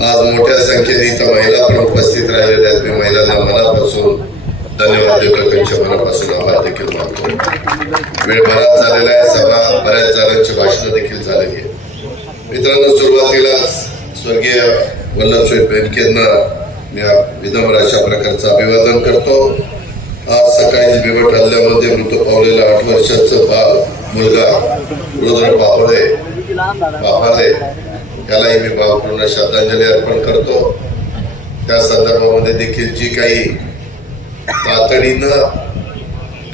आज मोठ्या संख्येने इथं महिला पण उपस्थित राहिलेल्या आहेत. मी महिलांना मनापासून धन्यवाद देतो. त्यांच्या मनापासून आभार देखील मानतो. वेळ बराच झालेला आहे. सभा बऱ्याच जणांची भाषणं देखील झालेली आहे मित्रांनो सुरुवातीला स्वर्गीय वल्लभशेठ बेनकेंना मी विनम्र अशा प्रकारचं अभिवादन करतो. आज सकाळी बिबट हल्ल्यामध्ये मृत्यू पावलेला आठ वर्षाचं बाल मुलगा रुद्र बापडे पापाले त्यालाही मी भावपूर्ण श्रद्धांजली अर्पण करतो. त्या संदर्भामध्ये देखील जी काही तातडीनं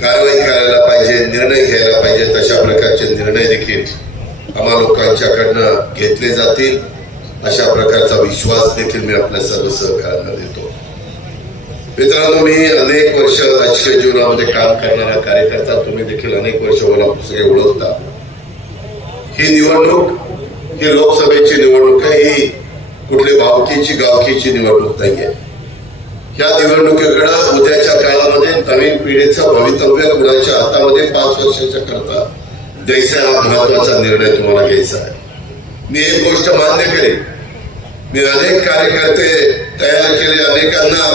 कारवाई करायला पाहिजे निर्णय घ्यायला पाहिजे तशा प्रकारचे निर्णय देखील आम्हा लोकांच्याकडनं घेतले जातील. अशा प्रकारचा विश्वास देखील मी आपल्या सर्व सहकार्यांना देतो. मित्रांनो मी अनेक वर्ष राजकीय जीवनामध्ये काम करणारा कार्यकर्ता तुम्ही देखील अनेक वर्ष मला सगळे ओळखता ही निवडणूक ही लोकसभेची निवडणूक आहे ही कुठली भावकीची गावकीची निवडणूक नाही आहे या निवडणुकीकडे उद्याच्या काळामध्ये नवीन पिढीचं भवितव्य कुणाच्या हातामध्ये पाच वर्षाच्या करता द्यायचा हा महत्त्वाचा निर्णय तुम्हाला घ्यायचा आहे. मी एक गोष्ट मान्य करेन. मी अनेक कार्यकर्ते तयार केले अनेकांना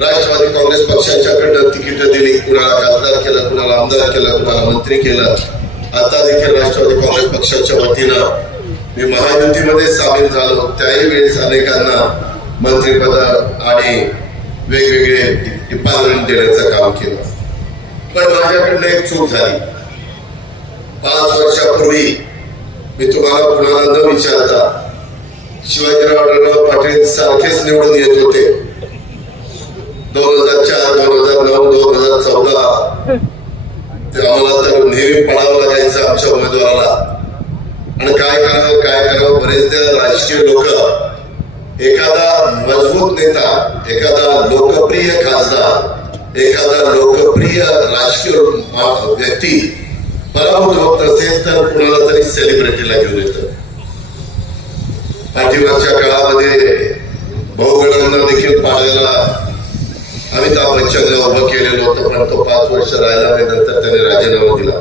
राष्ट्रवादी काँग्रेस पक्षाच्याकडनं तिकीट दिली कुणाला खासदार केलं कुणाला आमदार केलं कुणाला मंत्री केलं. आता देखील राष्ट्रवादी काँग्रेस पक्षाच्या वतीनं मी महायुतीमध्ये सामील झालो. त्याही वेळेस अनेकांना मंत्रिपद आणि वेगवेगळे डिपार्टमेंट देण्याचं काम केलं. पण माझ्याकडनं एक चूक झाली. पाच वर्षापूर्वी मी तुम्हाला कुणाला न विचारता शिवाजीराव आढळराव पाटील सारखेच निवडून येत होते. दोन हजार चार दोन हजार नऊ दोन हजार चौदा. ते आम्हाला तर नेहमी पळावं लागायचं आमच्या उमेदवाराला. आणि काय करावं काय करावं? बरेचदा राजकीय लोक एखादा मजबूत नेता एखादा लोकप्रिय खासदार एखादा लोकप्रिय राजकीय व्यक्ती पराभूत होत असेल तर कुणाला तरी सेलिब्रिटीला घेऊन येत. पाठीमागच्या काळामध्ये बहुगणांना देखील पाळायला अमिताभ बच्चनला उभं केलेलं होतं पण तो पाच वर्ष राहिला नाही नंतर त्याने राजीनामा दिला.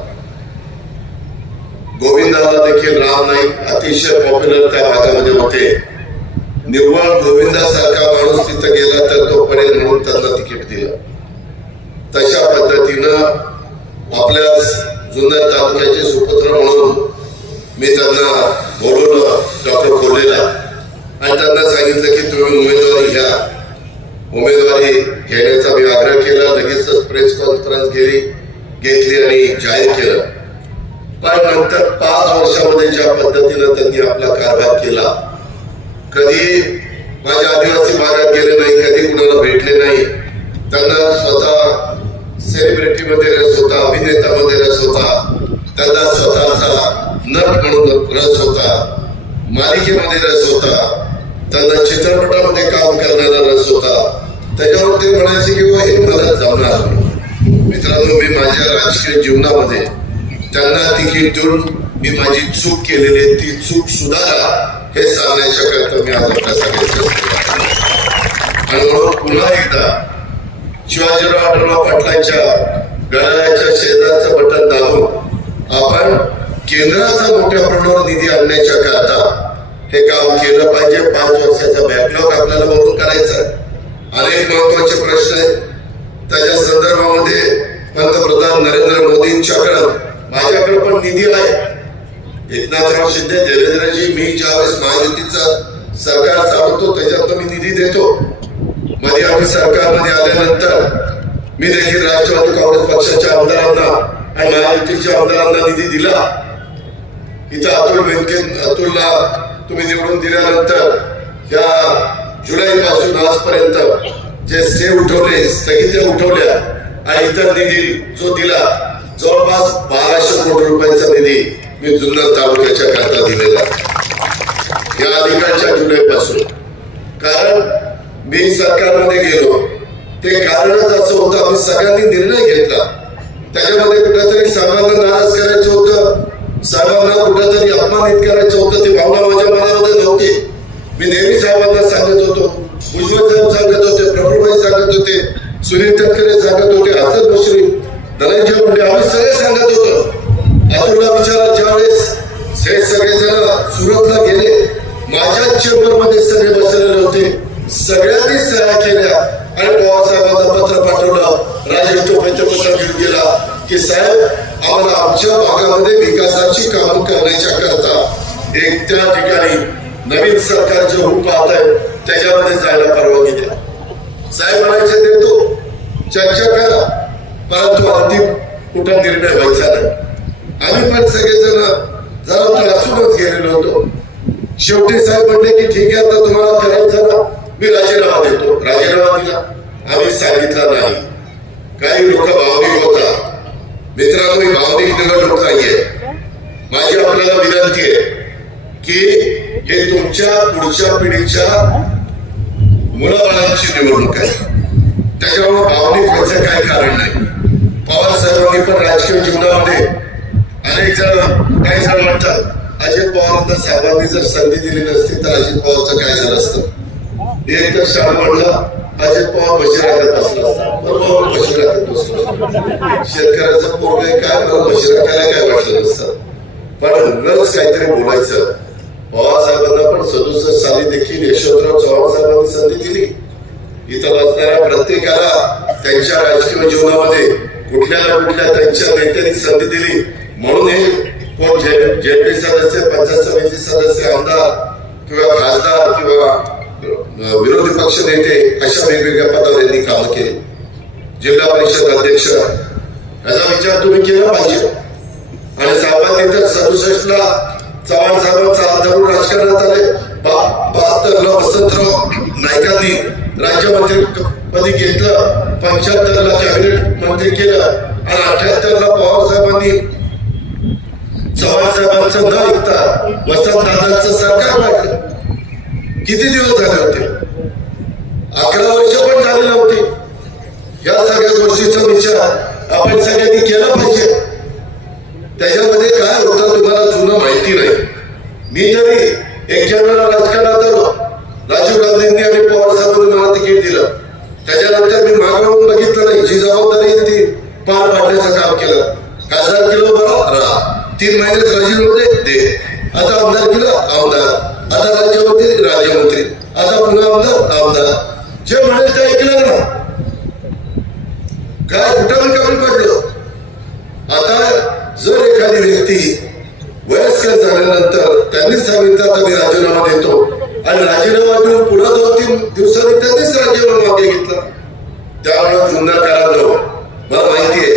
गोविंदाला देखील राम नाईक अतिशय पॉप्युलर त्या भागामध्ये होते. निव्वळ गोविंदासारखा माणूस तिथं गेला तर तो पडेल म्हणून त्यांना तिकीट दिलं. तशा पद्धतीनं आपल्या जुन्नर तालुक्याचे सुपुत्र म्हणून मी त्यांना बोलवलं डॉक्टर कोल्हेला आणि त्यांना सांगितलं की तुम्ही उमेदवारी घ्या. उमेदवारी घेण्याचा मी आग्रह केला लगेचच प्रेस कॉन्फरन्स गेली घेतली आणि जाहीर केलं. पण नंतर पाच वर्षामध्ये ज्या पद्धतीनं त्यांनी आपला कारभार केला कधी माझ्या आदिवासी भागात गेले नाही कधी कुणाला भेटले नाही त्यांना स्वतः सेलिब्रिटीमध्ये रस होता अभिनेतामध्ये रस होता त्यांना स्वतःचा नट म्हणून रस होता मालिकेमध्ये रस होता त्यांना चित्रपटामध्ये काम करण्याला रस होता. त्याच्यावर ते म्हणायचे की हे मला जमणार मित्रांनो मी माझ्या राजकीय जीवनामध्ये त्यांना तिकीट देऊन मी माझी चूक केलेली आहे ती चूक सुधारा हे सांगण्याच्या करता मी आज आपल्या सगळ्यांच्या आणि म्हणून पुन्हा एकदा शिवाजीराव आढळराव पाटलांच्या गळाच्या शेजारचं बटन दाबून आपण केंद्राचा मोठ्या प्रमाणावर निधी आणण्याच्या करता हे काम केलं पाहिजे. पाच वर्षाचा बॅकलॉग आपल्याला म्हणून करायचा अनेक महत्त्वाचे प्रश्न आहेत. त्याच्या संदर्भामध्ये पंतप्रधान नरेंद्र निधी आहे. एकनाथराव शिंदे देवेंद्रजी मी ज्यावेळेस महायुतीचं सरकार चालवतो त्याच्यात मी निधी देतो. मध्ये आम्ही सरकारमध्ये आल्यानंतर मी देखील राष्ट्रवादी काँग्रेस पक्षाच्या आमदारांना आणि महायुतीच्या आमदारांना निधी दिला. इथं अतुल बेनके अतुलला तुम्ही निवडून दिल्यानंतर या जुलै पासून आजपर्यंत जे स्टे उठवले स्थगित्या उठवल्या आणि इतर निधी जो दिला जवळपास बाराशे कोटी रुपयांचा निधी मी जुन्नर तालुक्याच्या करता दिलेला या अधिकांच्या जुलैपासून कारण मी सरकारमध्ये गेलो. ते कारणच असं होतं आम्ही सगळ्यांनी निर्णय घेतला. त्याच्यामध्ये कुठेतरी सर्वांना नाराज करायचं होतं. सर्वांना कुठेतरी अपमानित करायचं होतं. ती भावना माझ्या मनामध्ये नव्हती. मी नेहमी साहेबांना सांगत होतो. भुजबळ साहेब सांगत होते प्रभूभाई सांगत होते सुनील तटकरे सांगत होते हसन मुश्रीफ धनंजय मुंडे आम्ही सगळे सांगत होतो. अतुलला विचारा ज्यावेळेस हे सगळेजण सुरतला गेले माझ्या चेंबरमध्ये सगळे बसलेले होते. सगळ्यांनी सह्या केल्या आणि पवार पत्र पाठवलं. राजेश टोपेचं पत्र घेऊन गेला की साहेब आम्हाला आमच्या भागामध्ये विकासाची कामं करण्याच्या करता एक त्या ठिकाणी नवीन सरकार जे होऊन पाहत आहे त्याच्यामध्ये जायला परवानगी द्या. साहेब म्हणायचे देतो. चर्चा करा. परंतु अंतिम कुठं निर्णय व्हायचा नाही. आम्ही पण सगळेजण जरा त्रासूनच गेलेलो होतो. शेवटी साहेब म्हणले की ठीक आहे आता तुम्हाला करायचं ना मी राजीनामा देतो. राजीनामा दिला. आम्ही सांगितला नाही. काही लोक भावनिक होता. मित्रांनो ही भावनिक निवडणूक नाहीये. माझी आपल्याला विनंती आहे की हे तुमच्या पुढच्या पिढीच्या मुलाबाळांची निवडणूक आहे. त्याच्यामुळे भावनिक व्हायचं काही कारण नाही. पवार साहेबांनी पण राजकीय जीवनामध्ये अनेक जण काही जण म्हणतात? अजित पवारांना साहेबांनी जर संधी दिली नसती तर अजित पवारचं काय झालं असतं? एक तर शाळ म्हणला अजित पवार बशी राखत बसला बरोबर राखत शेतकऱ्याचं पोरग काय? मला राखायला काय वाटलं नसतं? पण नच काहीतरी बोलायचं. पवार साहेबांना पण सदुसष्ट साली देखील यशवंतराव चव्हाण साहेबांनी संधी दिली. इथं बसणाऱ्या प्रत्येकाला त्यांच्या राजकीय जीवनामध्ये कुठल्या कुठल्या त्यांच्या नेत्यांनी संधी दिली. म्हणून हे कोण जेपी सदस्य पंचायत समिती सदस्य आमदार किंवा खासदार किंवा विरोधी पक्ष नेते अशा वेगवेगळ्या पदावर यांनी काम केली. जिल्हा परिषद अध्यक्ष. याचा विचार तुम्ही केला पाहिजे. आणि सामान्य तर सदुसष्ट ला चव्हाण साहेबांचा हात धरून राजकारणात आले. बहात्तर ला वसंतराव नायकांनी राज्यमंत्री मध्ये घेतलं पंच्याहत्तर ला कॅबिनेट मंत्री केलं आणि अठ्याहत्तर ला पवार साहेबांनी चव्हाण साहेबांचं न ऐकता वसंतदादांचं सरकार पाडलं किती दिवस झाले होते? अकरा वर्ष पण झाले नव्हते. या सगळ्या गोष्टीचा विचार आपण सगळ्यांनी केला पाहिजे. त्याच्यामध्ये काय होतं तुम्हाला जुनं माहिती नाही. मी जरी एक्क्याण्णव राजकारणात आलो राजीव गांधींनी आणि पवार साहेबांनी मला तिकीट दिलं त्याच्यानंतर मी मागवून बघितलं नाही जी जबाबदारी आहे ती पार पाडण्याचं काम केलं. खासदार केलं बरं? राहा तीन महिन्यात राजीनामा दे दे. आता आमदार केलं? आमदार. आता राज्यमंत्री राज्यमंत्री. आता पुन्हा आमदार आमदार. जे म्हणेल ते ऐकलं ना काय कुठं कमी पडलं? आता जर एखादी व्यक्ती वयस्कर झाल्यानंतर त्यांनीच सांगितलं आता मी राजीनामा देतो. आणि राजीनामा देऊन पुन्हा दोन तीन दिवसांनी त्यांनीच राजीनामा मागे घेतला. त्यामुळे जुन्नर करालो मला आहे.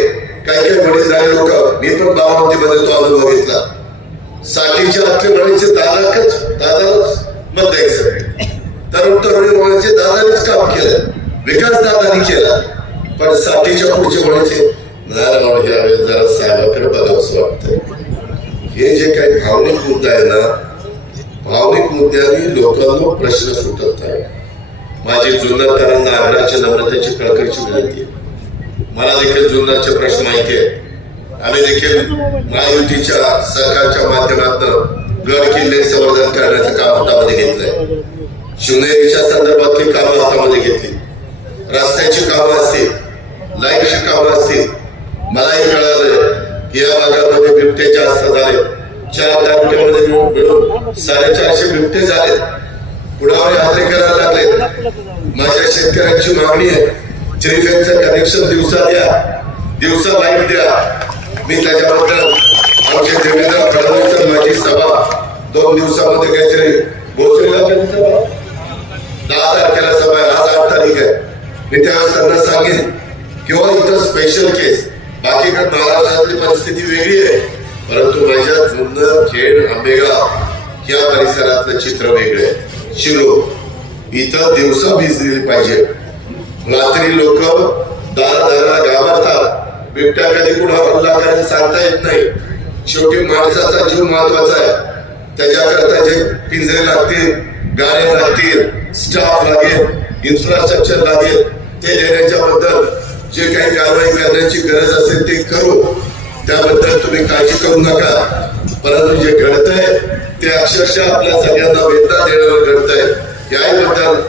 काही काही वडील झाले लोक मी पण बारामतीमध्ये तो अनुभव घेतला. साठीच्या आतले म्हणायचे दादाकच दादालाच मत द्यायचं. तरुण तरुणी म्हणजे म्हणायचे दादानेच काम केलं. विकास दादानी केला. पण साठीच्या पुढच्या म्हणायचे नाही राव, यावेळेस जरा साहेबाकडे बघावंसं वाटतं हे जे काही भावनिक मुद्दा आहे ना भावनिक मुद्द्याने लोकांना प्रश्न सुटत आहे माझी तरांना आग्रहाची नम्रतेची कळकळीची विनंती आहे. मला देखील जुन्नरचे प्रश्न माहिती आहे आम्ही देखील महायुतीच्या सरकारच्या माध्यमातून गड किल्ले संवर्धन करण्याचं काम हातामध्ये घेतलंय. शिवनेरीच्या संदर्भातली कामं हातामध्ये घेतली. रस्त्याची कामं असतील लाईटची कामं असतील मलाही कळालं की या भागामध्ये बिबटे जास्त झाले. चार तालुक्यामध्ये मिळून साडेचारशे बिबटे झाले पुढावर हल्ले करायला लागले माझ्या शेतकऱ्यांची मागणी आहे थ्री कनेक्शन दिवसा द्या दिवसा लाइट द्या. मी त्याच्याबद्दल आमचे देवेंद्र फडणवीस माझी सभा दोन दिवसामध्ये काहीतरी भोसरीला दहा तारखेला सभा आहे आज आठ तारीख आहे. मी त्यावेळेस त्यांना सांगेन किंवा इथं स्पेशल केस बाकीकडे महाराष्ट्रातली परिस्थिती वेगळी आहे. परंतु माझ्या जुन्नर खेड आंबेगाव या परिसरातलं चित्र वेगळं आहे. शिलो इथं दिवसा वीज दिली पाहिजे. रात्री लोक दारा दारा घाबरतात. बिबट्या कधी कुणावर हल्ला करायला सांगता येत नाही. शेवटी माणसाचा जीव महत्त्वाचा आहे. त्याच्याकरता जे पिंजरे लागतील गाड्या लागतील स्टाफ लागेल इन्फ्रास्ट्रक्चर लागेल ते देण्याच्या बद्दल जे काही कारवाई करण्याची गरज असेल ते करू. त्याबद्दल तुम्ही काळजी करू नका. परंतु जे घडतंय ते अक्षरशः आपल्या सगळ्यांना वेदना देण्यावर घडतंय. याबद्दल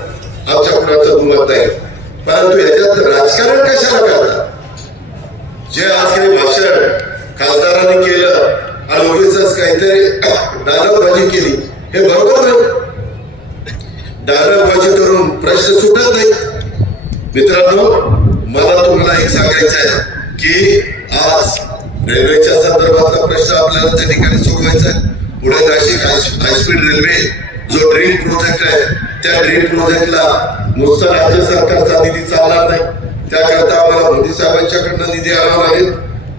आमच्या कुणाचं दुमत नाही. परंतु याच्यात राजकारण कशाला करतात जे आज काही भाषण खासदारांनी केलं आणि उगीच काहीतरी डायलॉगबाजी केली हे बरोबर नाही. डायलॉगबाजी करून प्रश्न सुटत नाही मित्रांनो मला तुम्हाला एक सांगायचं आहे की आज रेल्वेच्या संदर्भातला प्रश्न आपल्याला त्या ठिकाणी सोडवायचा आहे. पुढे नाशिक हायस्पीड रेल्वे जो ड्रीम प्रोजेक्ट आहे त्या ड्रीम प्रोजेक्टला नुसतं राज्य सरकारचा निधी चालणार नाही. त्याकरता आम्हाला मोदी साहेबांच्याकडनं निधी आणावा लागेल.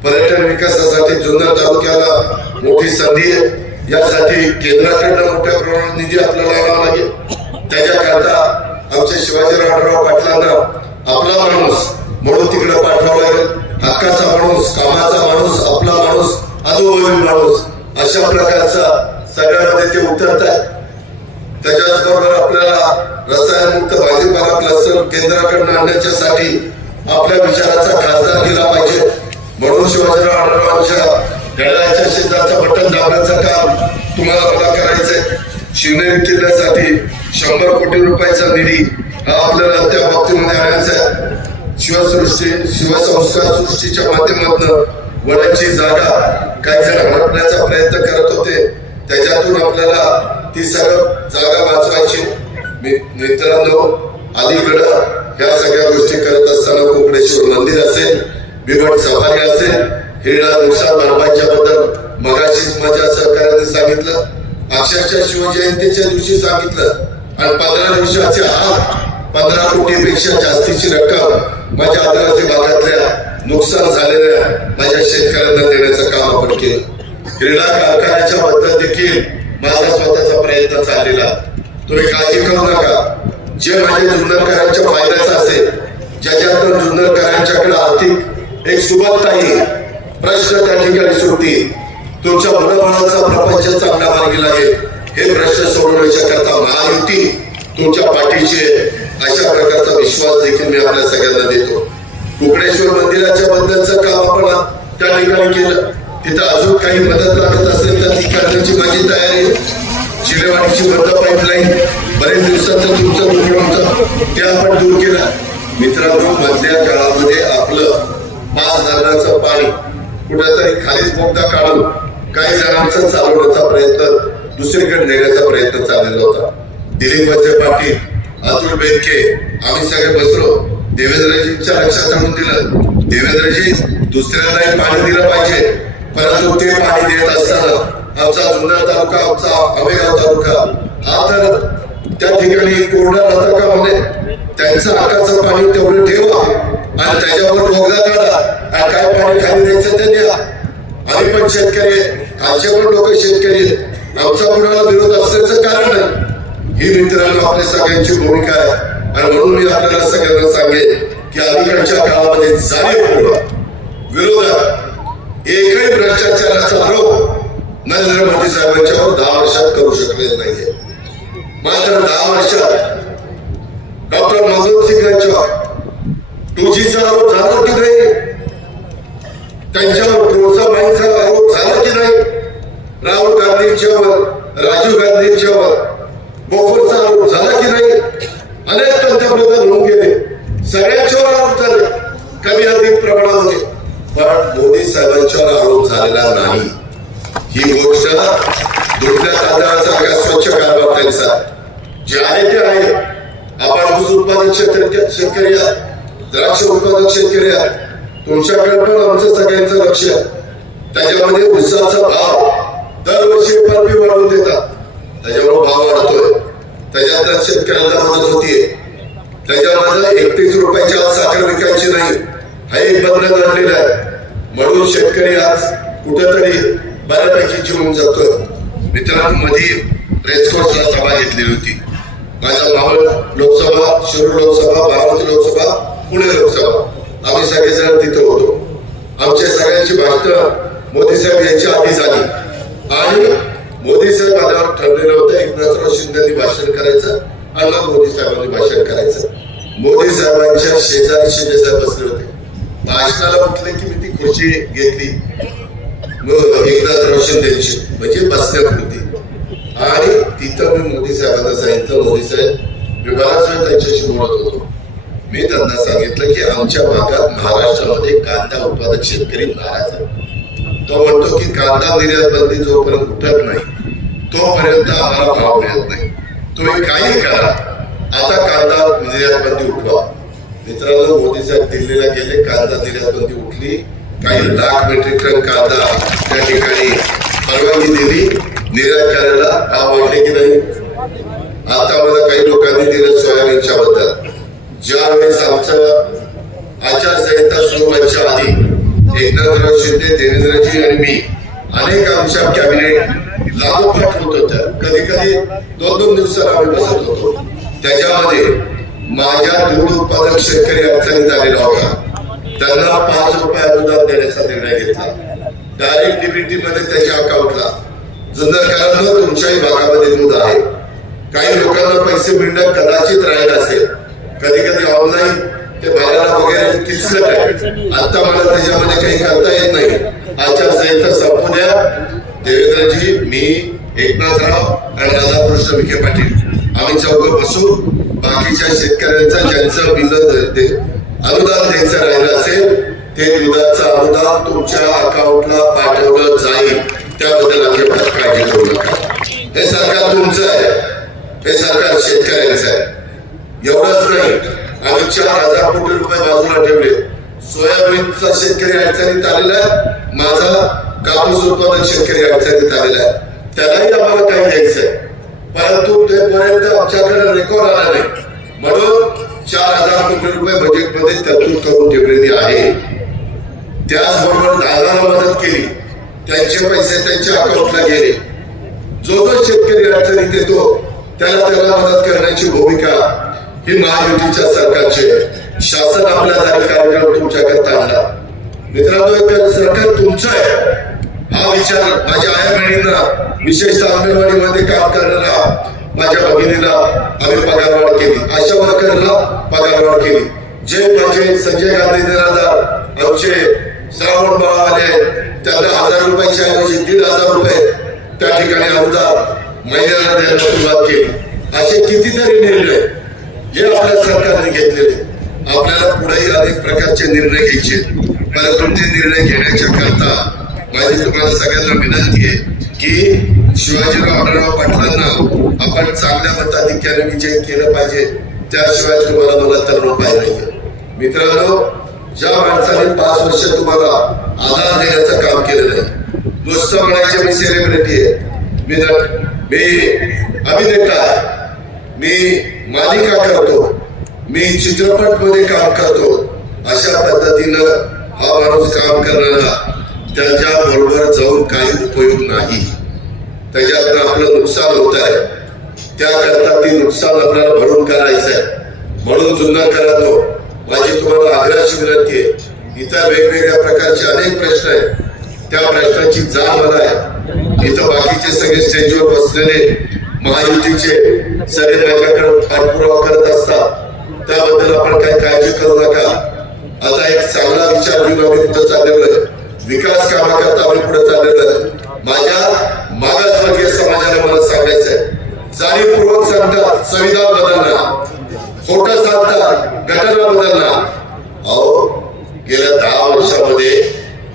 पर्यटन विकासासाठी जुन्नर तालुक्याला मोठी संधी आहे. यासाठी केंद्राकडनं मोठ्या प्रमाणात निधी आपल्याला आणावा लागेल. त्याच्याकरता आमच्या शिवाजीराव आढळराव पाटलांना आपला माणूस म्हणून तिकडे पाठवावा लागेल. हक्काचा माणूस कामाचा माणूस आपला माणूस अनुभवी माणूस अशा प्रकारचा सगळ्यामध्ये ते उतरत आहे त्याच्याच बरोबर आपल्याला रसायनमुक्त भाजीपाला क्लस्टर केंद्राकडून आणण्याच्या साठी आपल्या विचाराचा खासदार केला पाहिजे. म्हणून शिवाजीराव आढळरावांच्या घड्याळाच्या शेजारचा बटन दाबण्याचं काम तुम्हाला मला करायचंय. शिवनेरी किल्ल्यासाठी शंभर कोटी रुपयाचा निधी हा आपल्याला त्या बाबतीमध्ये आणायचा आहे. शिवसृष्टी शिवसंस्कार सृष्टीच्या माध्यमातून वनाची जागा काही जण हडपण्याचा प्रयत्न करत होते. त्याच्यातून आपल्याला ती सगळं जागा वाचवायची. मित्रांनो अलीकडं ह्या सगळ्या गोष्टी करत असताना कोकणेश्वर मंदिर असेल बिबट सफारी असेल हिरडा नुकसान भरपाईच्या बद्दल मगाशीच माझ्या सहकार्याने सांगितलं. अक्षरशः शिवजयंतीच्या दिवशी सांगितलं. आणि पंधरा दिवसाचे आत पंधरा कोटीपेक्षा जास्तीची रक्कम माझ्या आदिवासी भागातल्या नुकसान झालेल्या माझ्या शेतकऱ्यांना देण्याचं काम आपण केलं. क्रीडा कारखान्याच्या बद्दल देखील माझा स्वतःचा प्रयत्न चाललेला. तुम्ही काळजी करू नका. जे माझ्या जुन्नरकरांच्या फायद्याचं असेल ज्याच्यातून जुन्नरकरांच्याकडे आर्थिक एक सुबत्ता येईल प्रश्न त्या ठिकाणी सुटतील. तुमच्या मनोबळाचा प्रपंच चांगला मार्गी लागेल. हे प्रश्न सोडवण्याच्या करता महायुती तुमच्या पाठीशी अशा प्रकारचा विश्वास देखील मी आपल्या सगळ्यांना देतो. कुकडेश्वर मंदिराच्या बद्दलचं काम आपण त्या ठिकाणी केलं. तिथं अजून काही मदत लागत असेल तर ती करण्याची माझी तयारी आहे शिलेवाडीची बंद पाईपलाईन बरेच दिवसाचं तुमचं दुर्गण होतं ते आपण दूर केलं मित्रांनो मधल्या काळामध्ये आपलं पाच हजाराचं पाणी कुठेतरी खालीच मुद्दा काढून काही जणांचा चालवण्याचा प्रयत्न दुसरीकडे नेण्याचा प्रयत्न चाललेला होता. दिलीप वळसे पाटील अतुल बेनके आम्ही सगळे बसलो. देवेंद्रजींच्या लक्षात आणून दिलं. देवेंद्रजी दुसऱ्यांनाही पाणी दिलं पाहिजे. परंतु ते पाणी देत असताना आमचा जुन्नर तालुका आमचा अमेगाव तालुका हा तर त्या ठिकाणी कोरडा राहता का म्हणजे त्यांचं नाकाचं पाणी तेवढं ठेवा आणि त्याच्यावर बोगदा काढा. आणि काय पाणी खाली द्यायचं ते द्या. आम्ही पण शेतकरी आमचे पण लोक शेतकरी आमचा कुणाला विरोध असल्याचं कारण नाही. ही मित्रांनो आपल्या सगळ्यांची भूमिका आहे. आणि म्हणून मी आपल्याला सगळ्यांना सांगेन की अलीकडच्या काळामध्ये जाणीवपूर्वक विरोधात एकही भ्रष्टाचाराचा आरोप नरेंद्र मोदी साहेबांच्यावर दहा वर्षात करू शकले नाहीये. मात्र दहा वर्षात डॉक्टर मनोज सिंग यांच्यावर आरोप झाला की नाही? त्यांच्यावर प्रोत्साहनाचा आरोप झाला की नाही? राहुल गांधींच्यावर राजीव गांधींच्यावर बोफरचा आरोप झाला की नाही? अनेक पंतप्रधान होऊन गेले. सगळ्यांच्यावर आरोप झाले कमी अधिक प्रमाणामध्ये. पण मोदी साहेबांच्यावर आरोप झालेला नाही. ही गोष्ट दुसऱ्या तांदळाचा स्वच्छ कारभार त्यांचा. जे आहे ते आहे. उत्पादक शेतकरी शेतकरी आहात. द्राक्ष उत्पादक शेतकरी आहात. तुमच्याकडे पण आमचं सगळ्यांचं लक्ष त्याच्यामध्ये ऊसाचा भाव दरवर्षी एफआरपी वाढवून देतात. त्याच्यामुळे भाव वाढतोय. त्याच्यात शेतकऱ्यांना मदत होतीये. त्याच्यामध्ये एकतीस रुपयाची आज साखर विकायची नाही. हा एक बंधन आणलेलं आहे. म्हणून शेतकरी आज कुठेतरी बऱ्यापैकी जीवन जातोय. मित्रांनो मध्ये रेसकोर्सला सभा घेतलेली होती. माझा मावळ लोकसभा शिरूर लोकसभा बारामती लोकसभा पुणे लोकसभा. आम्ही सगळेजण तिथे होतो. आमच्या सगळ्यांची भाषण मोदी साहेब यांच्या आधी झाली. आणि मोदी साहेब आल्यावर ठरलेलं होतं एकनाथराव शिंदेनी भाषण करायचं आणि मग मोदी साहेबांनी भाषण करायचं. मोदी साहेबांच्या शेजारी शिंदे साहेब बसले होते. भाषणाला म्हटले की मी ती खुर्ची घेतली. मग एकनाथराव शिंदेची म्हणजे बसण्यापुरती. आणि तिथं मी मोदी साहेबांना सांगितलं मोदी साहेब मी बराच वेळ त्यांच्याशी बोलत होतो. मी त्यांना सांगितलं की आमच्या भागात महाराष्ट्रामध्ये कांदा उत्पादक शेतकरी नाराज आहे. तो म्हणतो की कांदा निर्यात बंदी जोपर्यंत उठत नाही तोपर्यंत आम्हाला भाव मिळत नाही. तुम्ही काही करा. आता कांदा निर्यात बंदी उठवा. मित्रांनो मोदी साहेब दिल्लीला गेले कांदा निर्यात बंदी उठली. काही लाख मेट्रिक टन कांदा त्या ठिकाणी परवानगी दिली निर्यात करायला भाव वाढले की नाही? आता मला काही लोकांनी दिलं सोयाबीनच्या बद्दल ज्यावेळेस आमचं आचारसंहिता सुरू व्हायच्या आधी एकनाथराव शिंदे देवेंद्रजी आणि मी अनेक आमच्या कॅबिनेट लागोपाठ होत होत्या. कधी कधी दोन दोन दिवसाला आम्ही बसत होतो. त्याच्यामध्ये माझ्या दूध उत्पादक शेतकरी अडचणीत आलेला होता. त्यांना पाच रुपये अनुदान देण्याचा निर्णय घेतला. डायरेक्ट डीबीटी मध्ये त्याच्या अकाउंटला जुन्नरकरांना तुमच्याही भागामध्ये दूध आहे. काही लोकांना पैसे मिळणं कदाचित राहिलं असेल. कधी कधी ऑनलाईन ते भरायला वगैरे किचकट आहे. आता मला त्याच्यामध्ये काही करता येत नाही. आचारसंहिता संपू द्या. देवेंद्रजी मी एकनाथराव आणि राधाकृष्ण विखे पाटील. आम्ही चौघ बसू. बाकीच्या शेतकऱ्यांचा ज्यांचं बिल अनुदान द्यायचं राहिलं असेल ते दुधाचं अनुदान तुमच्या अकाउंटला पाठवलं जाईल. त्याबद्दल अजिबात काळजी करू नका. हे सरकार तुमचं आहे. हे सरकार शेतकऱ्यांचं आहे. एवढंच नाही आम्ही चार हजार कोटी रुपये बाजूला ठेवले. सोयाबीनचा शेतकरी अडचणीत आलेला आहे. माझा कापूस उत्पादक शेतकरी अडचणीत आलेला आहे. त्यालाही आम्हाला काही द्यायचंय परंतु तेपर्यंत आमच्याकडे रेकॉर्ड आला नाही. म्हणून चार हजार कोटी रुपये बजेटमध्ये तरतूद करून ठेवलेली आहे. त्याचबरोबर दादाला मदत केली. त्यांचे पैसे त्यांच्या अकाउंटला गेले. जो जो शेतकरी अडचणीत येतो त्याला त्याला मदत करण्याची भूमिका ही महायुतीच्या सरकारची आहे. शासन आपल्या दारी कार्यक्रम तुमच्याकरता आणला मित्रांनो सरकार तुमचं आहे. हा विचार माझ्या आया बहिणींना विशेषतः अंगणवाडीमध्ये काम करणाऱ्या माझ्या भगिनीला आम्ही पगारवाढ केली. आशा वर्करला पगारवाढ केली. जे माझे संजय गांधी निराधार आमचे श्रावण बाळावाले त्यांना हजार रुपयाच्या ऐवजी दीड हजार रुपये त्या ठिकाणी अनुदान महिन्याला द्यायला सुरुवात केली. असे कितीतरी निर्णय हे आपल्या सरकारने घेतलेले. आपल्याला पुढेही अनेक प्रकारचे निर्णय घ्यायचे. परंतु ते निर्णय घेण्याच्या करता माझी तुम्हाला सगळ्यांना विनंती आहे की शिवाजीराव आढळराव पाटलांना आपण चांगल्या मताधिक्याने विजय केलं पाहिजे. त्याशिवाय तुम्हाला मला तर उपाय मित्रांनो ज्या माणसाने पाच वर्ष तुम्हाला आधार देण्याचं काम केलं नाही नुसतं म्हणायचे मी सेलिब्रिटी आहे. मी मी अभिनेता आहे. मी मालिका करतो. मी चित्रपटमध्ये काम करतो. अशा पद्धतीनं हा माणूस काम करणारा त्याच्या बरोबर जाऊन काही उपयोग नाही. त्याच्यातनं आपलं नुकसान होत आहे. त्याकरता ती नुकसान आपल्याला भरून करायचं आहे. म्हणून जुना करतो. माझी तुम्हाला आग्रहाची विनंती आहे. इतर वेगवेगळ्या प्रकारचे अनेक प्रश्न आहेत. त्या प्रश्नांची जाण मला आहे. इथं बाकीचे सगळे स्टेजवर बसलेले महायुतीचे सगळे माझ्याकडे पाठपुरावा करत असतात. त्याबद्दल आपण काही काळजी करू नका. आता एक चांगला विचार घेऊन आम्ही पुढे चाललेलो आहे विकास कामाकरता आम्ही पुढे चाललेलो आहे माझ्या मागासवर्गीय समाजाला मला सांगायचं आहे जाणीवपूर्वक सांगतात संविधान बदलणार. खोटं सांगतात घटना बदलला. अहो गेल्या दहा वर्षामध्ये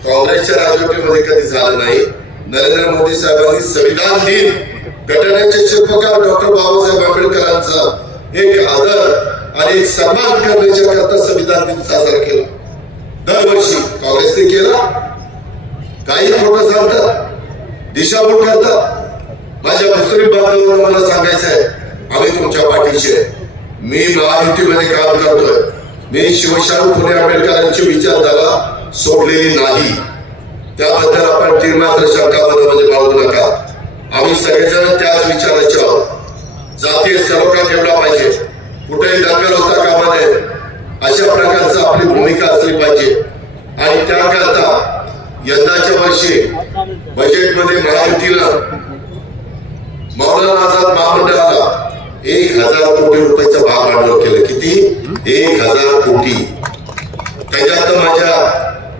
काँग्रेसच्या राजवटीमध्ये कधी झालं नाही? नरेंद्र मोदी साहेबांनी संविधान दिन घटनेचे शिल्पकार डॉक्टर बाबासाहेब आंबेडकरांचा एक आदर आणि सन्मान करण्याच्या करता संविधान दिन साजरा केला. दरवर्षी काँग्रेसने केला. काही खोटं सांगतात. दिशाभूल करतात. माझ्या मुस्लिम बांधवांना मला सांगायचं आहे आम्ही तुमच्या पाठीशी आहे. मी महायुतीमध्ये काम करतोय. मी शिवशाहू पुणे आंबेडकरांची विचारधारा सोडलेली नाही. त्याबद्दल आपण तीर्मात्र शंका मनामध्ये म्हणजे बाळगू नका. आम्ही सगळेजण त्याच विचाराचे आहोत. जातीय सलोखा ठेवला पाहिजे. कुठेही दंगल होता कामा नये अशा प्रकारचं आपली भूमिका असली पाहिजे. आणि त्याकरता यंदाच्या वर्षी बजेटमध्ये महायुतीला मौलाना आझाद महामंडळाला एक हजार कोटी रुपयाचं भाग भांडवल केलं. किती? एक हजार कोटी. त्याच्यात माझ्या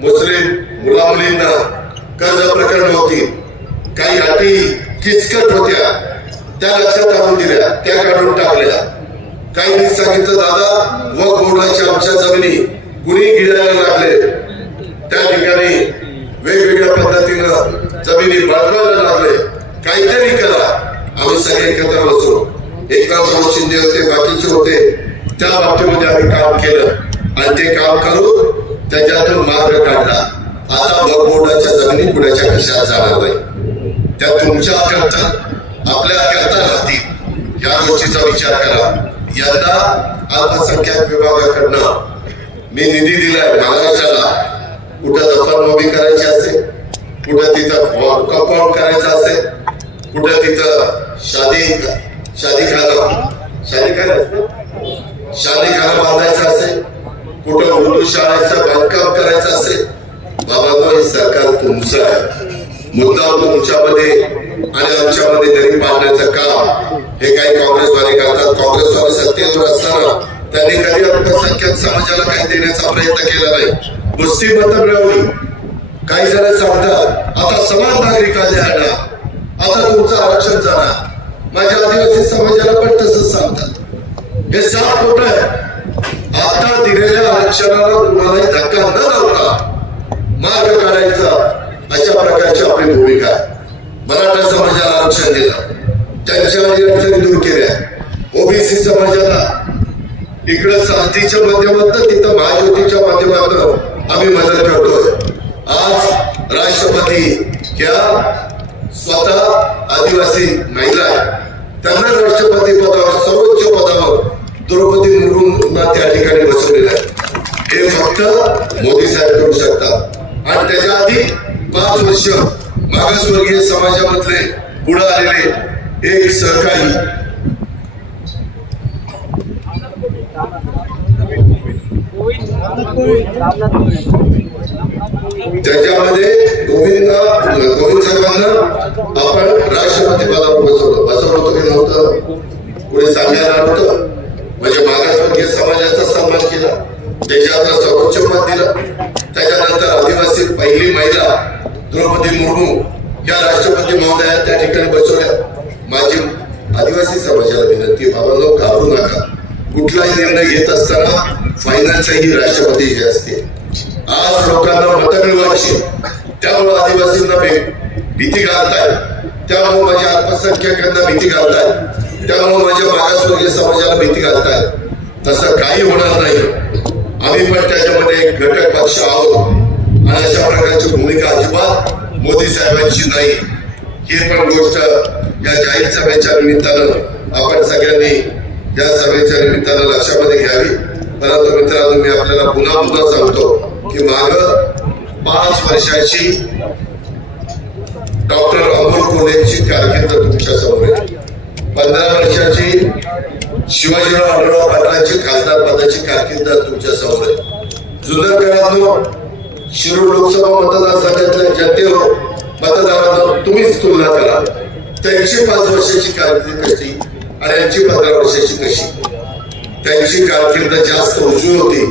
मुस्लिम मुला मुलींना कर्ज प्रकरण होती काही अटी किचकट होत्या. त्या लक्षात आणून दिल्या. त्या काढून टाकल्या. काही सांगितलं दादा व गोडाच्या आमच्या जमिनी कुणी गिळायला लागले? त्या ठिकाणी वेगवेगळ्या पद्धतीनं जमिनी बळकावायला लागले काहीतरी करा आम्ही सगळे एकत्र बसू एकनाथ राव शिंदे होते बाकीचे होते त्या बाबतीमध्ये आम्ही काम केलं. आणि ते काम करून त्याच्यातून मार्ग काढला. आता बगबोर्डाच्या जमिनी कुणाच्या कशात जाणार नाही. त्या तुमच्या करता आपल्या करता राहतील. या गोष्टीचा विचार करा. यंदा अल्पसंख्याक विभागाकडनं मी निधी दिलाय महाराष्ट्राला कुठं दफनमोबी करायची असेल कुठं तिथं कंपाऊंड करायचं असेल कुठं तिथं शादी शादी खाना शादी खाना शालिकाला बांधायचं असेल कुठं उर्दू शाळेचं बांधकाम करायचं असेल बाबा हे सरकार तुमचं आहे. मुद्दा तुमच्यामध्ये आणि आमच्यामध्ये दरी पाडण्याचं काम. हे काही काँग्रेसवाले करतात. काँग्रेसवाले सत्तेवर असताना त्यांनी कधी अल्पसंख्याक समाजाला काही देण्याचा प्रयत्न केला नाही. नुसती मत मिळवली. काही जण सांगतात आता समान नागरिक आले आता तुमचं आरक्षण जाणार. माझ्या आदिवासी समाजाला पण तसंच सांगतात. हे साफ खोट आहे? आता दिलेल्या आरक्षणाला कुणालाही धक्का न लावता मार्ग काढायचा अशा प्रकारची आपली भूमिका आहे. मराठा समाजाला आरक्षण दिलं. त्यांच्या अडचणी दूर केल्या ओबीसी समाजाला. इकडं साथीच्या माध्यमातून तिथं महाज्योतीच्या माध्यमातून आम्ही मदत करतोय. आज राष्ट्रपती ह्या स्वतः आदिवासी महिला आहे त्यांना राष्ट्रपती पदावर सर्वोच्च पदावर द्रौपदी मुर्मूंना त्या ठिकाणी बसवलेलं आहे हे फक्त मोदी साहेब करू शकतात. आणि त्याच्या आधी पाच वर्ष मागासवर्गीय समाजामधले पुढे आलेले एक सहकारी त्याच्यामध्ये गोविंद गोविंद साहेबांना आपण राष्ट्रपती पदावर बसवलं. बसवलं होतं की नव्हतं. पुढे सांगायला नव्हतं. म्हणजे मागासवर्गीय समाजाचा सन्मान केला देशाचा सर्वोच्च पद दिलं. त्याच्यानंतर आदिवासी पहिली महिला द्रौपदी मुर्मू या राष्ट्रपती महोदया त्या ठिकाणी बसवल्या. माझी आदिवासी समाजाला विनंती आहे, बाबांनो घाबरू नका. कुठलाही निर्णय घेत असताना फायनान्सही राष्ट्रपती असते आज लोकांना मतं मिळवायची त्यामुळे आदिवासींना भे- भीती घालतायत त्यामुळे माझ्या अल्पसंख्याकांना भीती घालतायत त्यामुळे माझ्या मागासवर्गीय समाजाला भीती घालतायत तसं काही होणार नाही आम्ही पण त्याच्यामध्ये एक घटक पक्ष आहोत आणि अशा प्रकारची भूमिका अजिबात मोदी साहेबांची नाही ही पण गोष्ट या जाहीर सभेच्या निमित्तानं आपण सगळ्यांनी या सभेच्या निमित्तानं लक्षामध्ये घ्यावी परंतु मित्रांनो मी आपल्याला पुन्हा पुन्हा सांगतो की माग पाच वर्षाची डॉक्टर अमोल कोल्हेची कारकीर्द तुमच्यासमोर आहे. पंधरा वर्षाची शिवाजीराव आढळराव पाटलांची खासदार पदाची कारकीर्द तुमच्यासमोर आहे. जुन्नर काळातलो शिरूर लोकसभा मतदारसंघातल्या जनतेवर मतदारांना तुम्हीच तुलना करा. त्यांची पाच वर्षाची कारकीर्द कशी आणि यांची पंधरा वर्षाची कशी? त्यांची कारकीर्द जास्त उजवी होती.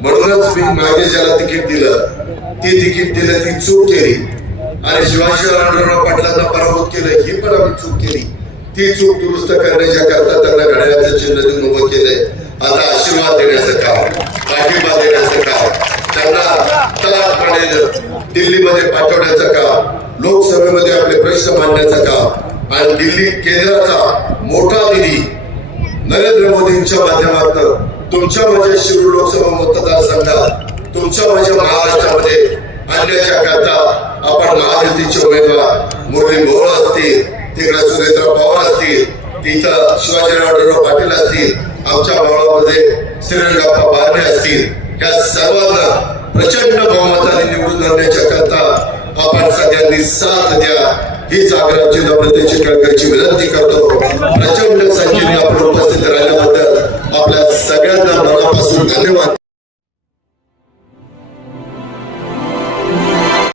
म्हणूनच मी मागे ज्याला तिकीट दिलं ते तिकीट दिलं ती चूक केली. आणि शिवाजी आढळराव पाटलांना पराभूत केलं. ही पण आम्ही चूक केली. ती चूक दुरुस्त करण्याच्या करता त्यांना घड्याळाचं चिन्ह देऊन उभं केलंय. आता आशीर्वाद देण्याचं काम पाठिंबा देण्याचं काम त्यांना तलाकपणे दिल्लीमध्ये पाठवण्याचं काम लोकसभेमध्ये आपले प्रश्न मांडण्याचं काम. आणि दिल्ली केंद्राचा मोठा निधी नरेंद्र मोदींच्या माध्यमातून तुमच्या माझ्या शिरूर लोकसभा मतदारसंघात तुमच्या म्हणजे महाराष्ट्रामध्ये आणण्याच्या करता आपण महायुतीचे उमेदवार मुरली मोहोळ असतील तिकडे सुरेंद्र पवार असतील तिथं शिवाजीराव पाटील असतील आमच्या भावामध्ये श्रीरंगाप्पा बारणे असतील या सर्वांना प्रचंड बहुमताने निवडून आणण्याच्या करता आपण सगळ्यांनी साथ द्या. ही जागराची नम्रतेची कळकळीची विनंती करतो. प्रचंड संख्येने आपण उपस्थित राहिल्याबद्दल आपल्या सगळ्यांना मनापासून धन्यवाद.